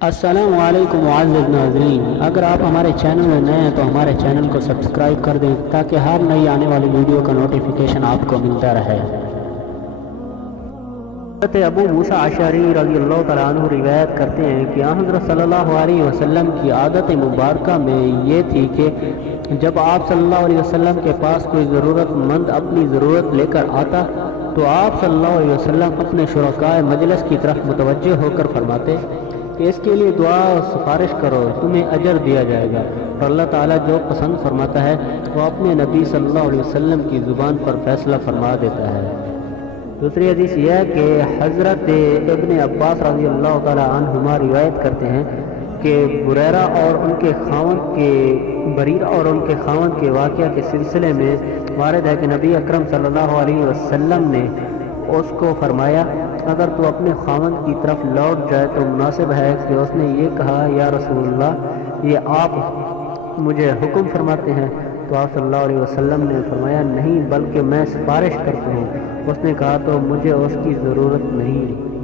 السلام علیکم معزز ناظرین، اگر آپ ہمارے چینل میں نئے ہیں تو ہمارے چینل کو سبسکرائب کر دیں تاکہ ہر نئی آنے والی ویڈیو کا نوٹیفیکیشن آپ کو ملتا رہے۔ حضرت ابو موسیٰ اشعری رضی اللہ تعالیٰ عنہ روایت کرتے ہیں کہ حضرت صلی اللہ علیہ وسلم کی عادت مبارکہ میں یہ تھی کہ جب آپ صلی اللہ علیہ وسلم کے پاس کوئی ضرورت مند اپنی ضرورت لے کر آتا تو آپ صلی اللہ علیہ وسلم اپنے شرکائے مجلس کی طرف متوجہ ہو کر فرماتے کہ اس کے لیے دعا و سفارش کرو، تمہیں اجر دیا جائے گا، اور اللہ تعالیٰ جو پسند فرماتا ہے وہ اپنے نبی صلی اللہ علیہ وسلم کی زبان پر فیصلہ فرما دیتا ہے۔ دوسری حدیث یہ ہے کہ حضرت ابن عباس رضی اللہ تعالیٰ عنہما روایت کرتے ہیں کہ بریرہ اور ان کے خاوند کے واقعہ کے سلسلے میں وارد ہے کہ نبی اکرم صلی اللہ علیہ وسلم نے اس کو فرمایا اگر تو اپنے خاوند کی طرف لوٹ جائے تو مناسب ہے کہ اس نے یہ کہا یا رسول اللہ یہ آپ مجھے حکم فرماتے ہیں؟ تو آپ صلی اللہ علیہ وسلم نے فرمایا نہیں بلکہ میں سفارش کرتا ہوں۔ اس نے کہا تو مجھے اس کی ضرورت نہیں۔